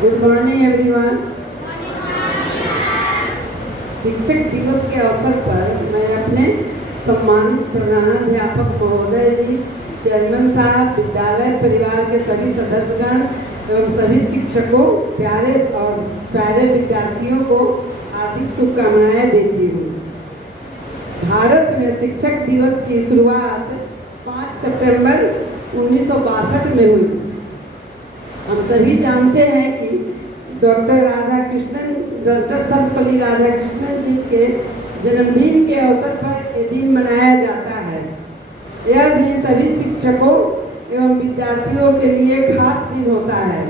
Good morning everyone. शिक्षक दिवस के अवसर पर मैं अपने सम्मानित प्रधानाध्यापक महोदय जी, चेयरमैन साहब, विद्यालय परिवार के सभी सदस्यगण एवं सभी शिक्षकों, प्यारे विद्यार्थियों को हार्दिक शुभकामनाएं देती हूँ। भारत में शिक्षक दिवस की शुरुआत 5 सितंबर 1962 में हुई। हम सभी जानते हैं कि डॉक्टर सर्वपल्ली राधाकृष्णन जी के जन्मदिन के अवसर पर ये दिन मनाया जाता है। यह दिन सभी शिक्षकों एवं विद्यार्थियों के लिए खास दिन होता है।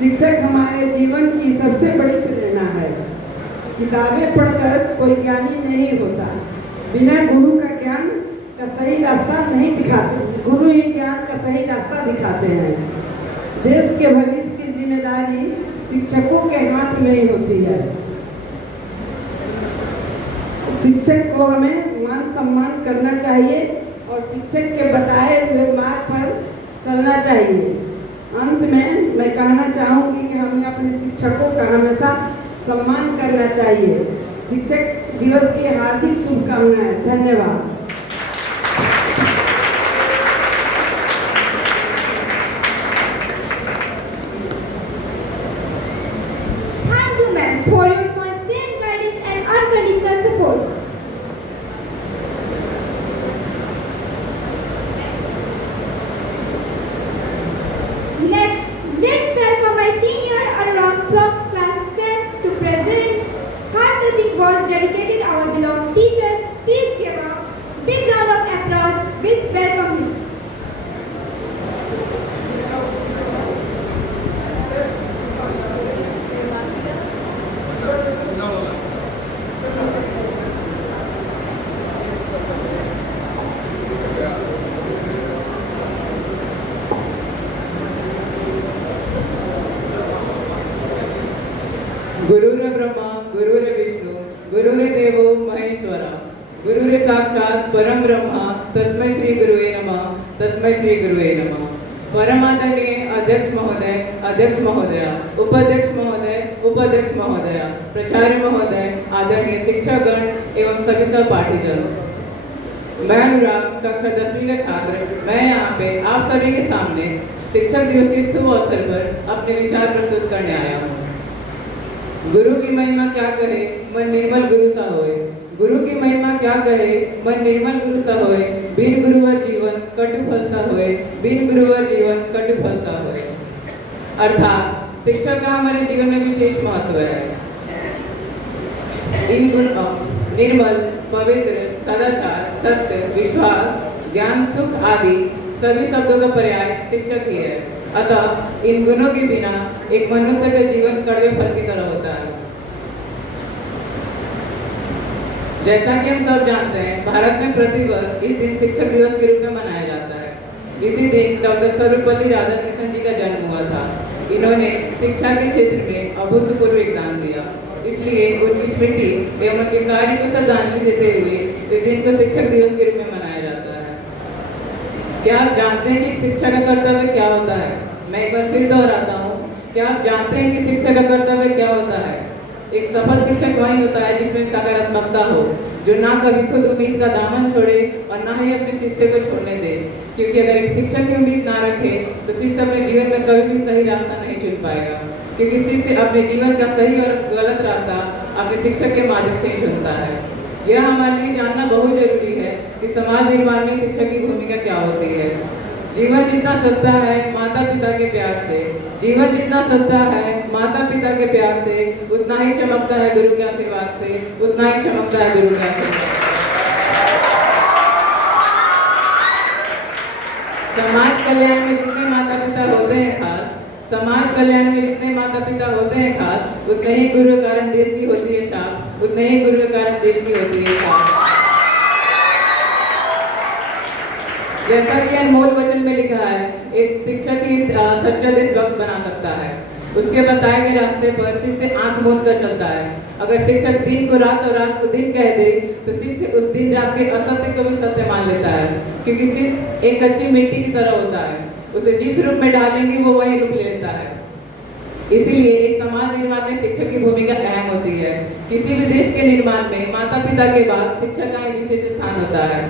शिक्षक हमारे जीवन की सबसे बड़ी प्रेरणा है। किताबें पढ़कर कोई ज्ञानी नहीं होता। बिना गुरु का ज्ञान का सही रास्ता नहीं दिखाते, गुरु ही ज्ञान का सही रास्ता दिखाते हैं। देश के भविष्य की जिम्मेदारी शिक्षकों के हाथ में ही होती है। शिक्षक को हमें मान सम्मान करना चाहिए और शिक्षक के बताए हुए मार्ग पर चलना चाहिए। अंत में मैं कहना चाहूँगी कि हमें अपने शिक्षकों का हमेशा सम्मान करना चाहिए। शिक्षक दिवस की हार्दिक शुभकामनाएं। धन्यवाद। For your constant guidance and unconditional support. Let's welcome my senior Anurag from class 10 to present heart-touching words dedicated our beloved teachers. Please give a big round of applause with welcome. गुरुर्ब्रह्मा गुरुर्विष्णु गुरुर्देवो महेश्वरा गुरुर् साक्षात् परम ब्रह्मा तस्मै श्री गुरुवे नमः तस्मै श्री गुरुवे नमः। परमादरणीय अध्यक्ष महोदय, अध्यक्ष महोदया, उपाध्यक्ष महोदय, उपाध्यक्ष महोदया, प्राचार्य महोदय, आदरणीय शिक्षकगण एवं सभी सहपाठीजन, मैं अनुराग कक्षा 10वीं का छात्र, मैं यहाँ पे आप सभी के सामने शिक्षक दिवस के शुभ अवसर पर अपने विचार प्रस्तुत करने आया हूँ। गुरु की महिमा क्या कहे, मन निर्मल गुरु सा होए। गुरु की महिमा क्या कहे, मन निर्मल गुरु सा होए। बिन गुरुवर जीवन कटु फल सा होए, बिन गुरुवर जीवन कटु फल सा होए। अर्थात शिक्षक का हमारे जीवन में विशेष महत्व है। इन गुण निर्मल, पवित्र, सदाचार, सत्य, विश्वास, ज्ञान, सुख आदि सभी शब्दों का पर्याय शिक्षक ही है। अतः इन गुणों के बिना एक मनुष्य का जीवन कड़वे फल की तरह होता है। जैसा कि हम सब जानते हैं, भारत में प्रतिवर्ष इस दिन शिक्षक दिवस के रूप में मनाया जाता है। इसी दिन डॉक्टर सर्वपल्ली राधाकृष्णन जी का जन्म हुआ था। इन्होंने शिक्षा के क्षेत्र में अभूतपूर्व योगदान दिया, इसलिए उनकी स्मृति एवं उनके कार्य को श्रद्धांजलि देते हुए इस दिन को शिक्षक दिवस के रूप में मनाया जाता है। क्या आप जानते हैं कि शिक्षा का कर्तव्य क्या होता है? मैं एक बार फिर दोहराता हूँ, क्या आप जानते हैं कि शिक्षा का कर्तव्य क्या होता है? एक सफल शिक्षक वही होता है जिसमें सकारात्मकता हो, जो ना कभी खुद उम्मीद का दामन छोड़े और ना ही अपने शिष्य को छोड़ने दे। क्योंकि अगर एक शिक्षक की उम्मीद ना रखे तो शिष्य अपने जीवन में कभी भी सही रास्ता नहीं चुन पाएगा, क्योंकि शिष्य अपने जीवन का सही और गलत रास्ता अपने शिक्षक के माध्यम से ही चुनता है। यह हमारे लिए जानना बहुत जरूरी है कि समाज निर्माण में शिक्षक की भूमिका क्या होती है। जीवन जितना सस्ता है माता पिता के प्यार से, जीवन जितना सस्ता है माता पिता के प्यार से, उतना ही चमकता है गुरु के आशीर्वाद से, उतना ही चमकता है गुरु के आशीर्वाद। समाज कल्याण में जितने माता पिता होते हैं खास, समाज कल्याण में जितने माता पिता होते हैं खास, उतने ही गुरु के कारण देश की होती है शान, उतने ही गुरु के कारण देश की होती है शान। जैसा कि अनमोल वचन में लिखा है, एक शिक्षक ही सच्चा देशभक्त बना सकता है। उसके बताए गए रास्ते पर शिष्य आंख मूंद कर चलता है। अगर शिक्षक दिन को रात और रात को दिन कह दे तो शिष्य उस दिन रात के असत्य को भी सत्य मान लेता है, क्योंकि शिष्य एक कच्ची मिट्टी की तरह होता है। उसे जिस रूप में डालेंगे वो वही रूप ले लेता है। इसीलिए एक समाज निर्माण में शिक्षक की भूमिका अहम होती है। किसी भी देश के निर्माण में माता पिता के बाद शिक्षक का एक विशेष स्थान होता है।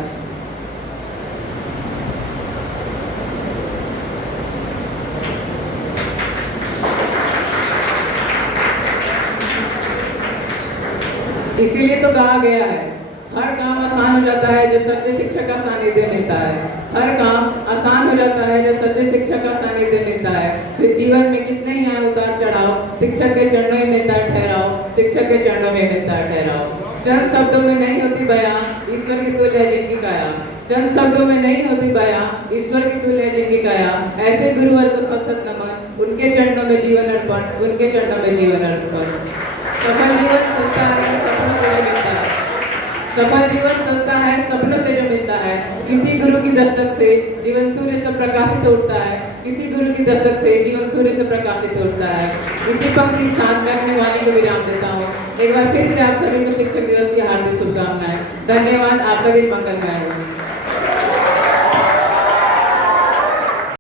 इसीलिए तो कहा गया है, हर काम आसान हो जाता है जब सच्चे शिक्षक का सानिध्य मिलता है। हर काम आसान हो जाता है जब सच्चे शिक्षक का सानिध्य मिलता है। फिर जीवन में कितने ही आए उतार चढ़ाव, शिक्षक के चरणों में मिलता है ठहराव, शिक्षक के चरणों में मिलता है ठहराव। चंद शब्दों में नहीं होती बयां, ईश्वर की तुल्य है जिनकी काया। चंद शब्दों में नहीं होती बयां, ईश्वर की तुल्य है जिनकी काया। ऐसे गुरुवर को सत सत नमन, उनके चरणों में जीवन अर्पण, उनके चरणों में जीवन अर्पण। सफल जीवन सस्ता है, सपनों से जो मिलता है। सफल जीवन सस्ता है, सपनों से जो मिलता है। किसी गुरु की दस्तक से जीवन सूर्य से प्रकाशित उठता है। किसी गुरु की दस्तक से जीवन सूर्य से प्रकाशित उठता है। इसी पंक्ति के साथ मैं अपने वाणी को विराम देता हूँ। एक बार फिर से आप सभी को शिक्षक दिवस की हार्दिक शुभकामनाएं। धन्यवाद। आपका दिन मंगलमय हो।